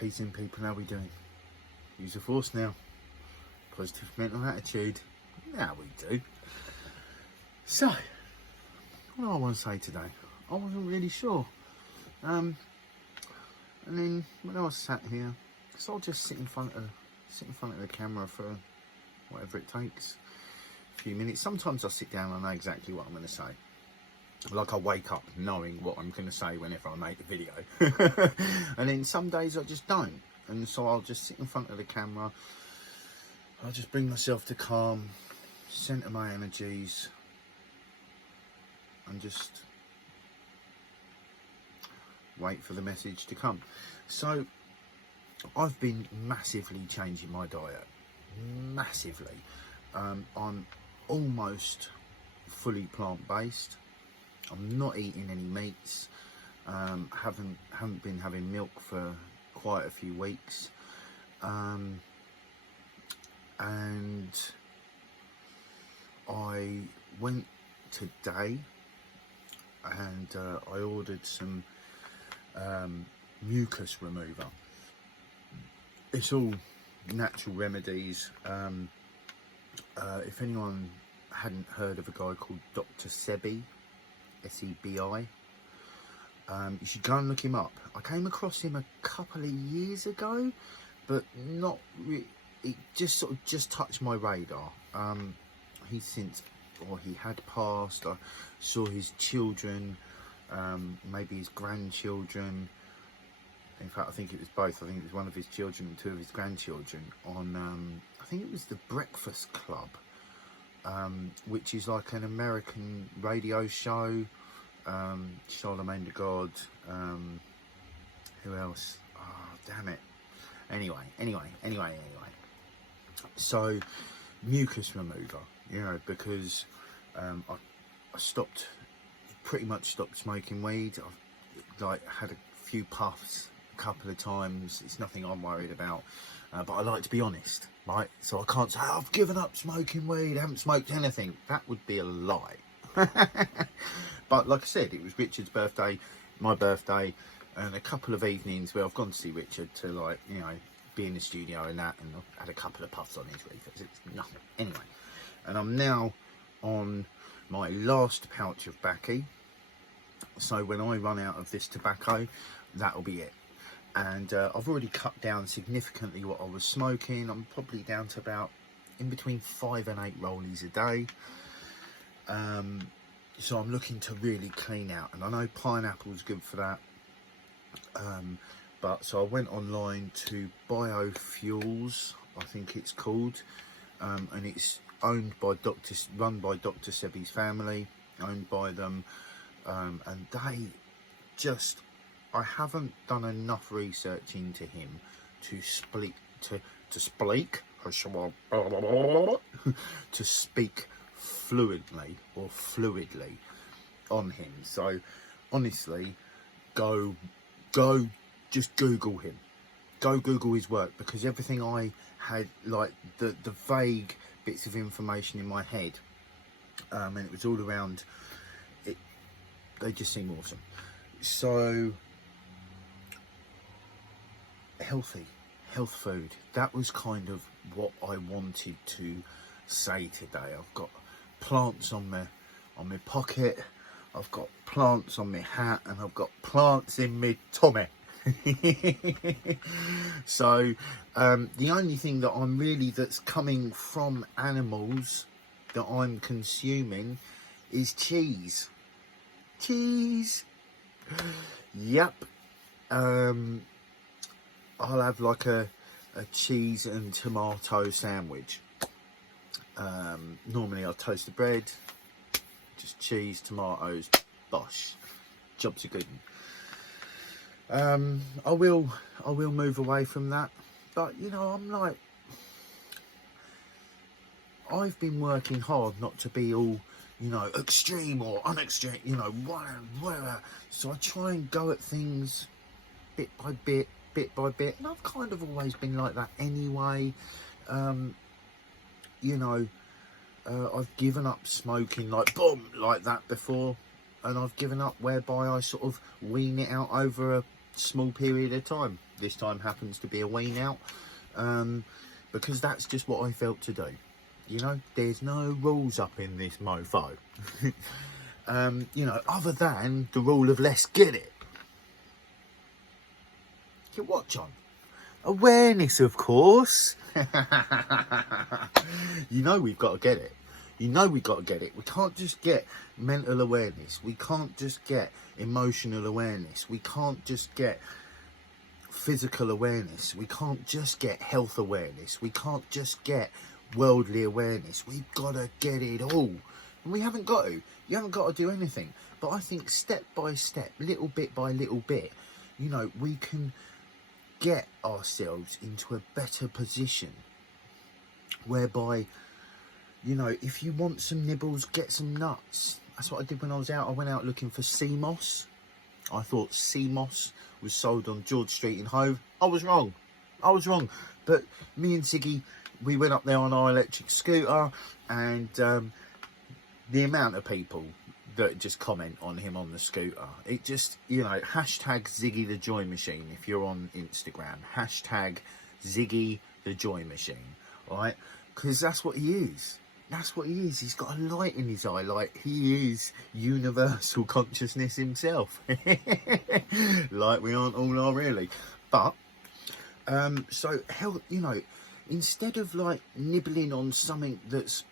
Peace in people, how we doing? Use the force now. Positive mental attitude. Now we do. So, what do I want to say today? I wasn't really sure. And then when I was sat here, so I'll just sit in front of the camera for whatever it takes. A few minutes. Sometimes I sit down and I know exactly what I'm going to say. Like I wake up knowing what I'm going to say whenever I make a video. And then some days I just don't. And so I'll just sit in front of the camera. I'll just bring myself to calm, centre my energies, and just wait for the message to come. So I've been massively changing my diet. Massively. I'm almost fully plant-based. I'm not eating any meats. Haven't been having milk for quite a few weeks. And I went today and I ordered some mucus remover. It's all natural remedies. If anyone hadn't heard of a guy called Dr. Sebi, S-E-B-I, you should go and look him up. I came across him a couple of years ago, but not really. It just touched my radar. He had passed. I saw his children, maybe his grandchildren. In fact, I think it was both. I think it was one of his children and two of his grandchildren on, I think it was The Breakfast Club, which is like an American radio show. Charlemagne the God. Who else? Oh, damn it. Anyway. So, mucus remover, you know, because I pretty much stopped smoking weed. I've had a few puffs a couple of times. It's nothing I'm worried about, but I like to be honest, right? So I can't say I've given up smoking weed, I haven't smoked anything. That would be a lie. But like I said, it was Richard's birthday, my birthday, and a couple of evenings where I've gone to see Richard to, like, you know, be in the studio and that, and I've had a couple of puffs on his reefers. It's nothing. Anyway, and I'm now on my last pouch of Baccy. So when I run out of this tobacco, that'll be it. And I've already cut down significantly what I was smoking. I'm probably down to about in between 5 and 8 rollies a day. So I'm looking to really clean out, and I know pineapple's good for that. But so I went online to Biofuels, I think it's called, and it's run by Dr. Sebi's family, owned by them, and they just, I haven't done enough research into him to speak fluidly on him. So honestly, just Google him. Go Google his work, because everything I had, like the vague bits of information in my head, and it was all around it, they just seem awesome. So health food, that was kind of what I wanted to say today. I've got plants on my pocket, I've got plants on my hat, and I've got plants in my tummy. So the only thing that that's coming from animals that I'm consuming is cheese. Yep. I'll have like a cheese and tomato sandwich. Normally I'll toast the bread, just cheese, tomatoes, bosh, job's a good one. I will move away from that, but you know, I'm like, I've been working hard not to be all, you know, extreme or unextreme, you know, whatever. So I try and go at things bit by bit, and I've kind of always been like that anyway. You know, I've given up smoking like boom like that before, and I've given up whereby I sort of wean it out over small period of time. This time happens to be a wean out, because that's just what I felt to do. You know, there's no rules up in this mofo. You know, other than the rule of let's get it. Get what, John? Awareness, of course. You know we've got to get it. You know we've got to get it. We can't just get mental awareness. We can't just get emotional awareness. We can't just get physical awareness. We can't just get health awareness. We can't just get worldly awareness. We've got to get it all. And we haven't got to. You haven't got to do anything. But I think step by step, little bit by little bit, you know, we can get ourselves into a better position whereby, you know, if you want some nibbles, get some nuts. That's what I did when I was out. I went out looking for sea moss. I thought sea moss was sold on George Street in Hove. I was wrong. But me and Ziggy, we went up there on our electric scooter, and the amount of people that just comment on him on the scooter, it just, you know, hashtag Ziggy the Joy Machine if you're on Instagram. Hashtag Ziggy the Joy Machine, right? Because that's what he is. That's what he is. He's got a light in his eye, like he is universal consciousness himself. Like we aren't all are really. But so hell, you know, instead of like nibbling on something that's,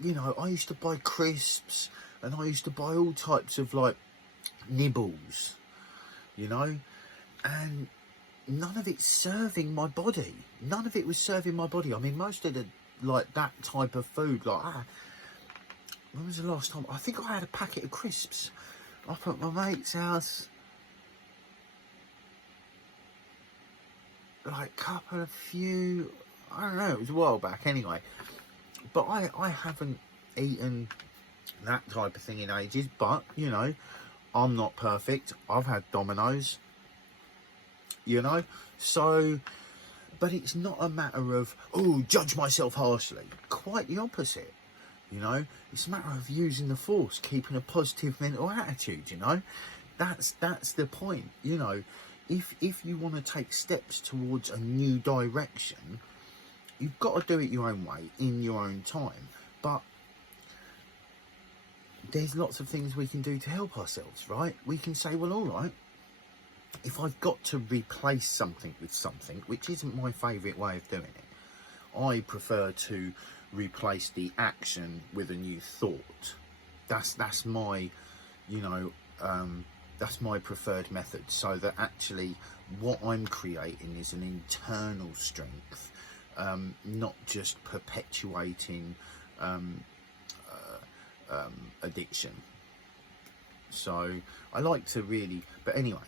you know, I used to buy crisps and I used to buy all types of like nibbles, you know, and none of it's serving my body. None of it was serving my body. I mean, most of the, like, that type of food, like, when was the last time? I think I had a packet of crisps up at my mate's house, like, couple of few, I don't know, it was a while back anyway. But I haven't eaten that type of thing in ages. But, you know, I'm not perfect. I've had Domino's, you know. So, but it's not a matter of, oh, judge myself harshly. Quite the opposite, you know. It's a matter of using the force, keeping a positive mental attitude, you know. That's the point, you know. If you want to take steps towards a new direction, you've got to do it your own way, in your own time. But there's lots of things we can do to help ourselves, right? We can say, well, all right, if I've got to replace something with something, which isn't my favourite way of doing it, I prefer to replace the action with a new thought. That's my, you know, that's my preferred method, so that actually what I'm creating is an internal strength, not just perpetuating addiction. So I like to really, but anyway,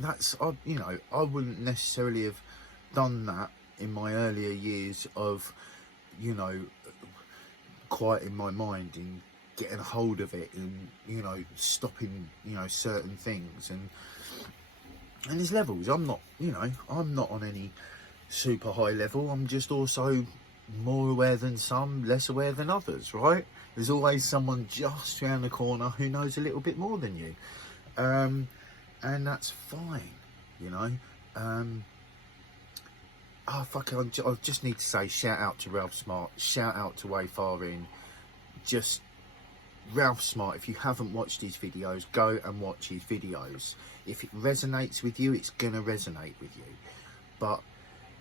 that's, you know, I wouldn't necessarily have done that in my earlier years of, you know, quieting my mind and getting a hold of it and, you know, stopping, you know, certain things. And there's levels. I'm not, you know, I'm not on any super high level. I'm just also more aware than some, less aware than others, right? There's always someone just around the corner who knows a little bit more than you, and that's fine, you know. Oh fuck it, I just need to say shout out to Ralph Smart, shout out to Wayfaring. Just Ralph Smart, if you haven't watched his videos, go and watch his videos. If it resonates with you, it's gonna resonate with you. But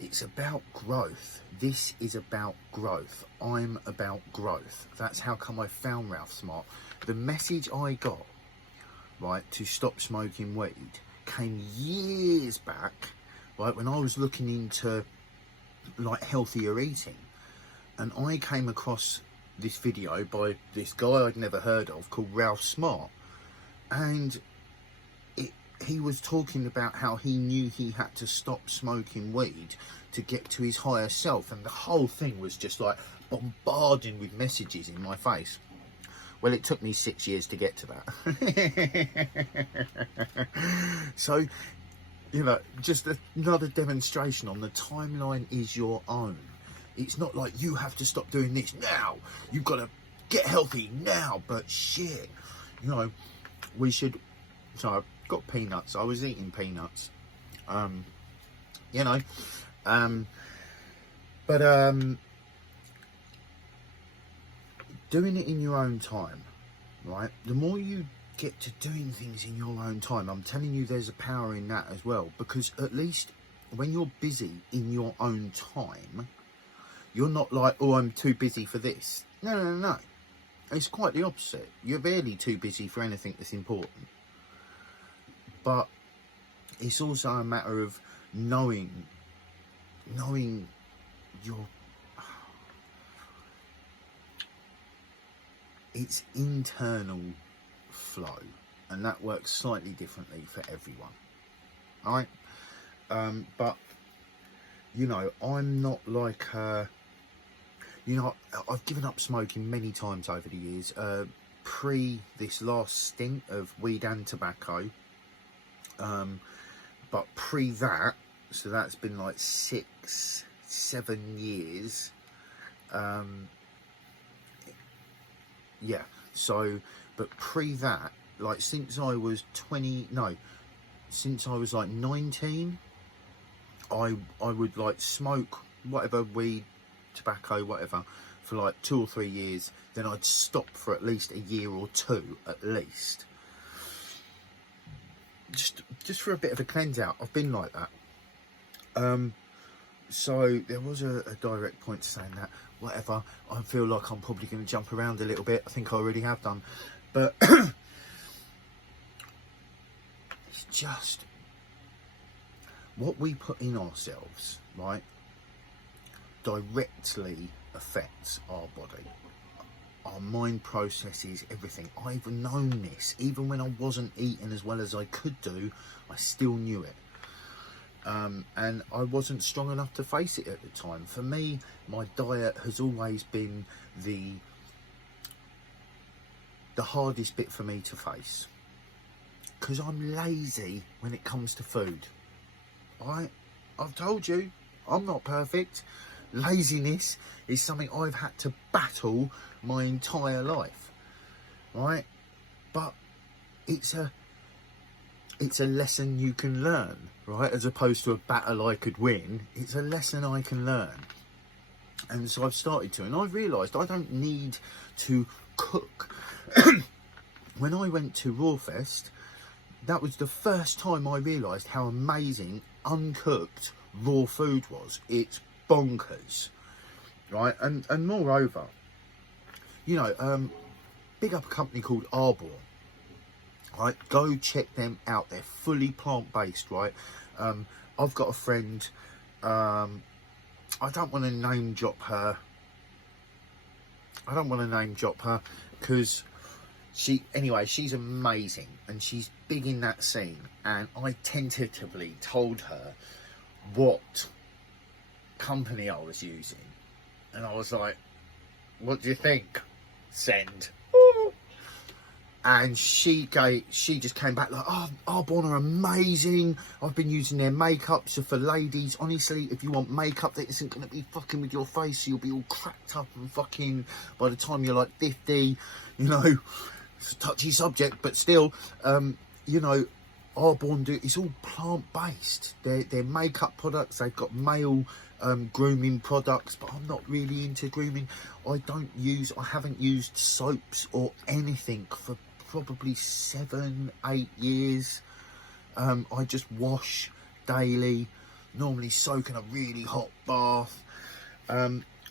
it's about growth. This is about growth. I'm about growth. That's how come I found Ralph Smart. The message I got, right, to stop smoking weed came years back, right, when I was looking into like healthier eating, and I came across this video by this guy I'd never heard of called Ralph Smart, and he was talking about how he knew he had to stop smoking weed to get to his higher self, and the whole thing was just like bombarding with messages in my face. Well, it took me 6 years to get to that. So, you know, just another demonstration on the timeline is your own. It's not like you have to stop doing this now. You've got to get healthy now. But shit, you know, we should. So got peanuts. I was eating peanuts. You know, but doing it in your own time, right? The more you get to doing things in your own time, I'm telling you, there's a power in that as well, because at least when you're busy in your own time, you're not like, oh, I'm too busy for this. No. It's quite the opposite. You're barely too busy for anything that's important. But it's also a matter of knowing your... It's internal flow, and that works slightly differently for everyone. All right? But, you know, I'm not like... you know, I've given up smoking many times over the years. Pre this last stint of weed and tobacco. But pre that, so that's been like 6-7 years. Yeah, so, but pre that, like since I was since I was like 19, I would like smoke whatever, weed, tobacco, whatever, for like 2 or 3 years. Then I'd stop for at least a year or two, at least. Just for a bit of a cleanse out. I've been like that. So there was a direct point to saying that, whatever, I feel like I'm probably going to jump around a little bit. I think I already have done. But it's just what we put in ourselves, right, directly affects our body. Our mind processes everything. I've known this. Even when I wasn't eating as well as I could do, I still knew it. And I wasn't strong enough to face it at the time. For me, my diet has always been the hardest bit for me to face, because I'm lazy when it comes to food. Alright, I've told you, I'm not perfect. Laziness is something I've had to battle my entire life, right? But it's a lesson you can learn, right? As opposed to a battle I could win, it's a lesson I can learn. And so I've started to, and I've realised I don't need to cook. When I went to Rawfest, that was the first time I realised how amazing uncooked raw food was. It's bonkers, right? And moreover, you know, big up a company called Arbor, right? Go check them out. They're fully plant-based, right? I've got a friend, I don't want to name drop her. Because she's amazing and she's big in that scene. And I tentatively told her what company I was using, and I was like, what do you think? Send. And she just came back like, oh, Arbonne are amazing. I've been using their makeup. So for ladies, honestly, if you want makeup that isn't going to be fucking with your face, so you'll be all cracked up and fucking by the time you're like 50, you know, it's a touchy subject, but still, you know, Arbonne it's all plant-based. They're makeup products. They've got male grooming products, but I'm not really into grooming. I haven't used soaps or anything for probably 7-8 years. I just wash daily, normally soak in a really hot bath.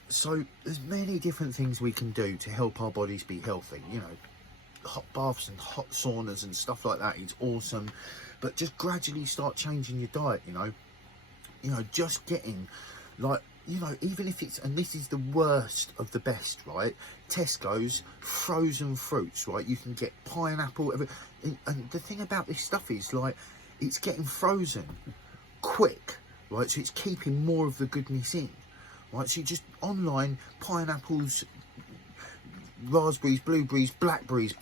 So there's many different things we can do to help our bodies be healthy. You know, hot baths and hot saunas and stuff like that is awesome, but just gradually start changing your diet. You know, just getting, like, you know, even if it's, and this is the worst of the best, right? Tesco's frozen fruits, right? You can get pineapple, and the thing about this stuff is, like, it's getting frozen quick, right? So it's keeping more of the goodness in, right? So you just online, pineapples raspberries, blueberries, blackberries,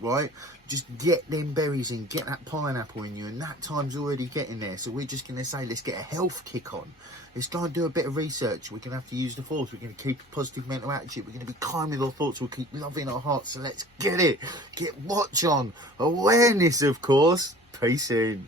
right? Just get them berries in, get that pineapple in you, and that time's already getting there. So we're just going to say, let's get a health kick on. Let's go and do a bit of research. We're going to have to use the force. We're going to keep a positive mental attitude. We're going to be kind with our thoughts. We'll keep loving our hearts. So let's get it. Get watch on. Awareness, of course. Peace in.